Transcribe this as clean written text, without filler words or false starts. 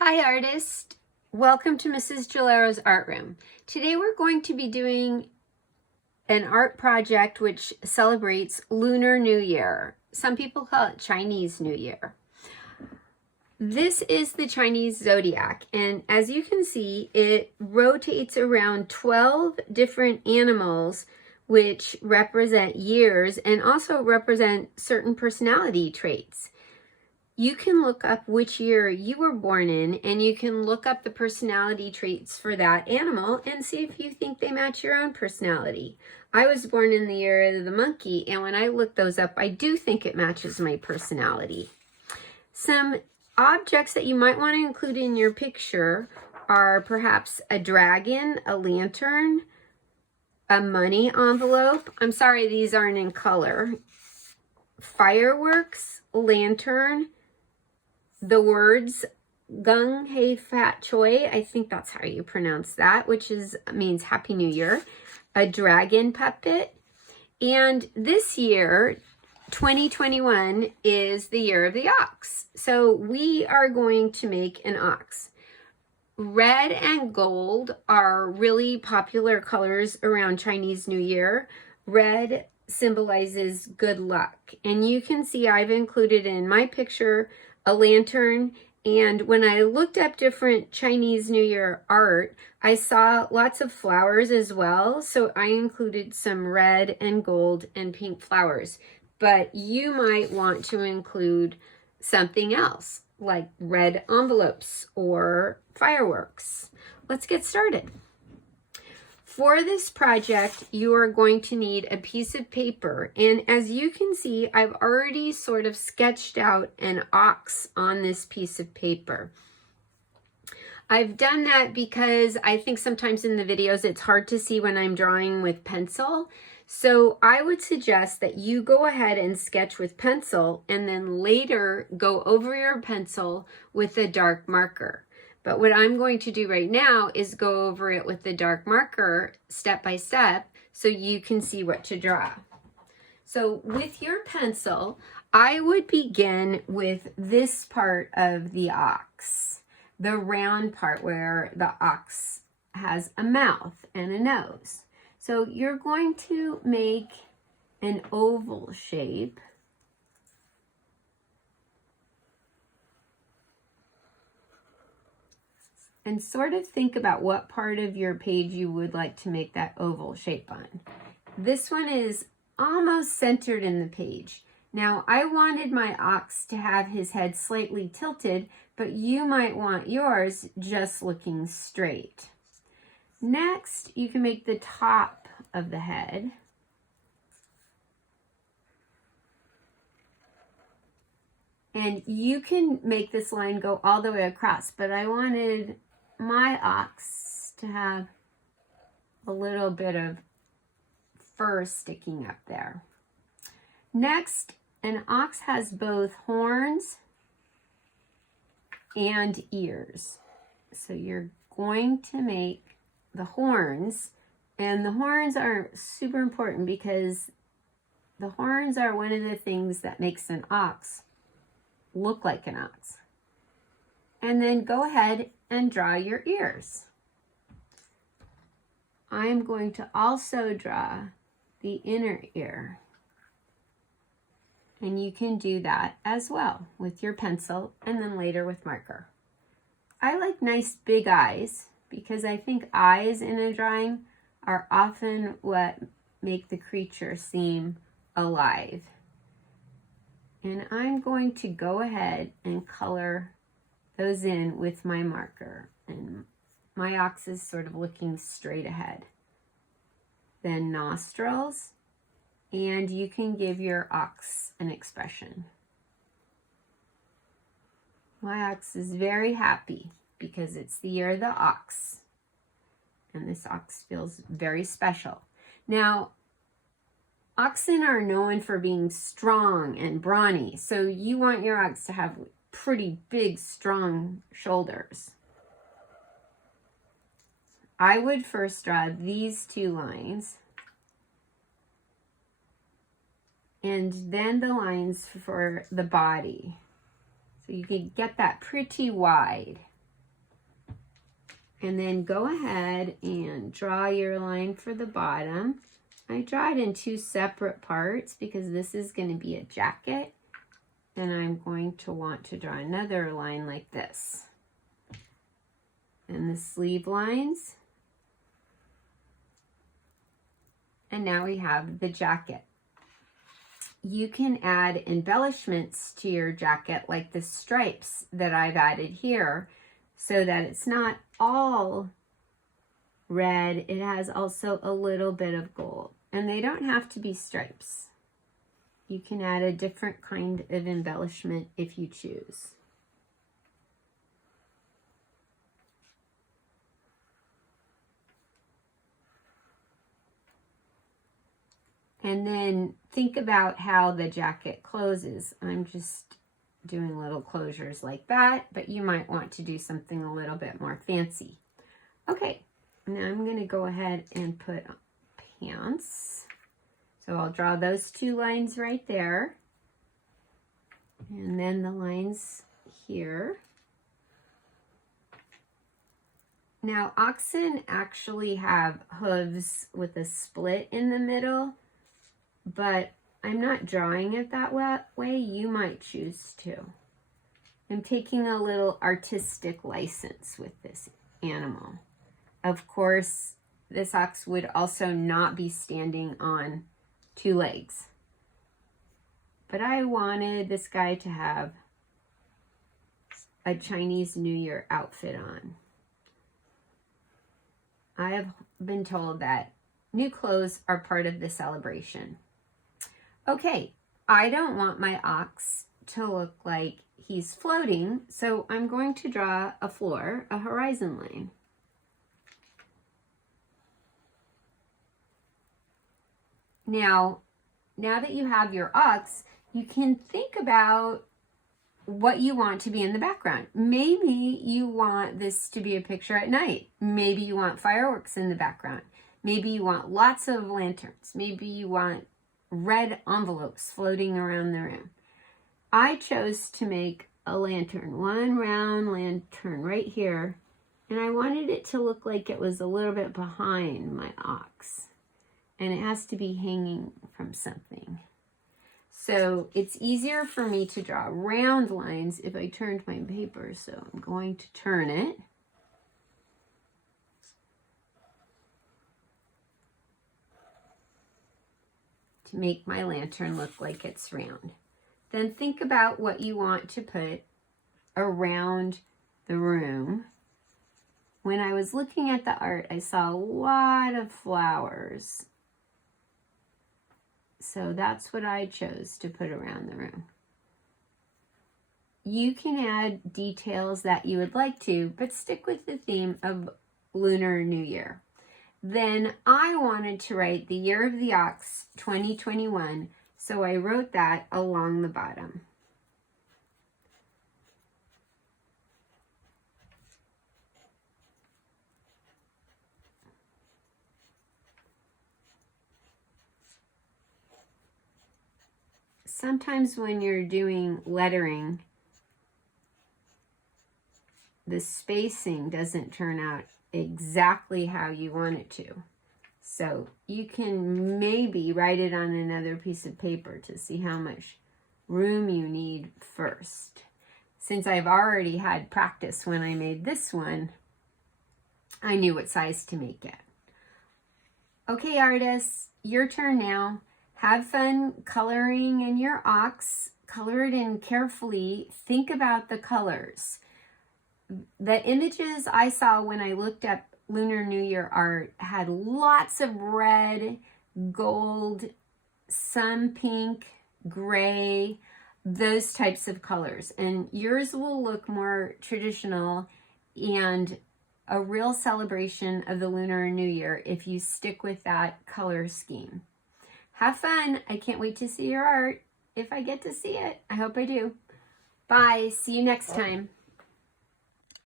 Hi artist, welcome to Mrs. Gelaro's art room. Today we're going to be doing an art project which celebrates Lunar New Year. Some people call it Chinese New Year. This is the Chinese Zodiac, and as you can see, it rotates around 12 different animals which represent years and also represent certain personality traits. You can look up which year you were born in, and you can look up the personality traits for that animal and see if you think they match your own personality. I was born in the year of the monkey, and when I look those up, I do think it matches my personality. Some objects that you might want to include in your picture are perhaps a dragon, a lantern, a money envelope. I'm sorry, these aren't in color. Fireworks, lantern, the words Gung Hei Fat Choi, I think that's how you pronounce that, which means Happy New Year, a dragon puppet, and this year, 2021, is the year of the ox. So we are going to make an ox. Red and gold are really popular colors around Chinese New Year. Red symbolizes good luck, and you can see I've included in my picture a lantern, and when I looked up different Chinese New Year art, I saw lots of flowers as well, so I included some red and gold and pink flowers. But you might want to include something else, like red envelopes or fireworks. Let's get started. For this project, you are going to need a piece of paper, and as you can see, I've already sort of sketched out an ox on this piece of paper. I've done that because I think sometimes in the videos it's hard to see when I'm drawing with pencil, so I would suggest that you go ahead and sketch with pencil and then later go over your pencil with a dark marker. But what I'm going to do right now is go over it with the dark marker step by step so you can see what to draw. So with your pencil, I would begin with this part of the ox, the round part where the ox has a mouth and a nose. So you're going to make an oval shape. And sort of think about what part of your page you would like to make that oval shape on. This one is almost centered in the page. Now, I wanted my ox to have his head slightly tilted, but you might want yours just looking straight. Next, you can make the top of the head. And you can make this line go all the way across, but I wanted my ox to have a little bit of fur sticking up there. Next, an ox has both horns and ears. So you're going to make the horns, and the horns are super important because the horns are one of the things that makes an ox look like an ox. And then go ahead and draw your ears. I'm going to also draw the inner ear. And you can do that as well with your pencil and then later with marker. I like nice big eyes because I think eyes in a drawing are often what make the creature seem alive. And I'm going to go ahead and color those in with my marker, and my ox is sort of looking straight ahead. Then nostrils, and you can give your ox an expression. My ox is very happy because it's the year of the ox, and this ox feels very special. Now, oxen are known for being strong and brawny, so you want your ox to have pretty big, strong shoulders. I would first draw these two lines, and then the lines for the body. So you can get that pretty wide. And then go ahead and draw your line for the bottom. I draw it in two separate parts because this is going to be a jacket. And I'm going to want to draw another line like this. And the sleeve lines. And now we have the jacket. You can add embellishments to your jacket like the stripes that I've added here so that it's not all red. It has also a little bit of gold. And they don't have to be stripes. You can add a different kind of embellishment if you choose. And then think about how the jacket closes. I'm just doing little closures like that, but you might want to do something a little bit more fancy. Okay, now I'm going to go ahead and put pants. So I'll draw those two lines right there. And then the lines here. Now, oxen actually have hooves with a split in the middle, but I'm not drawing it that way. You might choose to. I'm taking a little artistic license with this animal. Of course, this ox would also not be standing on two legs. But I wanted this guy to have a Chinese New Year outfit on. I have been told that new clothes are part of the celebration. Okay, I don't want my ox to look like he's floating, so I'm going to draw a floor, a horizon line. Now that you have your ox, you can think about what you want to be in the background. Maybe you want this to be a picture at night. Maybe you want fireworks in the background. Maybe you want lots of lanterns. Maybe you want red envelopes floating around the room. I chose to make a lantern, one round lantern right here, and I wanted it to look like it was a little bit behind my ox, and it has to be hanging from something. So it's easier for me to draw round lines if I turned my paper, so I'm going to turn it. To make my lantern look like it's round. Then think about what you want to put around the room. When I was looking at the art, I saw a lot of flowers. So that's what I chose to put around the room. You can add details that you would like to, but stick with the theme of Lunar New Year. Then I wanted to write the Year of the Ox 2021, so I wrote that along the bottom. Sometimes when you're doing lettering, the spacing doesn't turn out exactly how you want it to. So you can maybe write it on another piece of paper to see how much room you need first. Since I've already had practice when I made this one, I knew what size to make it. Okay, artists, your turn now. Have fun coloring in your ox. Color it in carefully. Think about the colors. The images I saw when I looked up Lunar New Year art had lots of red, gold, some pink, gray, those types of colors. And yours will look more traditional and a real celebration of the Lunar New Year if you stick with that color scheme. Have fun. I can't wait to see your art. If I get to see it, I hope I do. Bye. See you next time.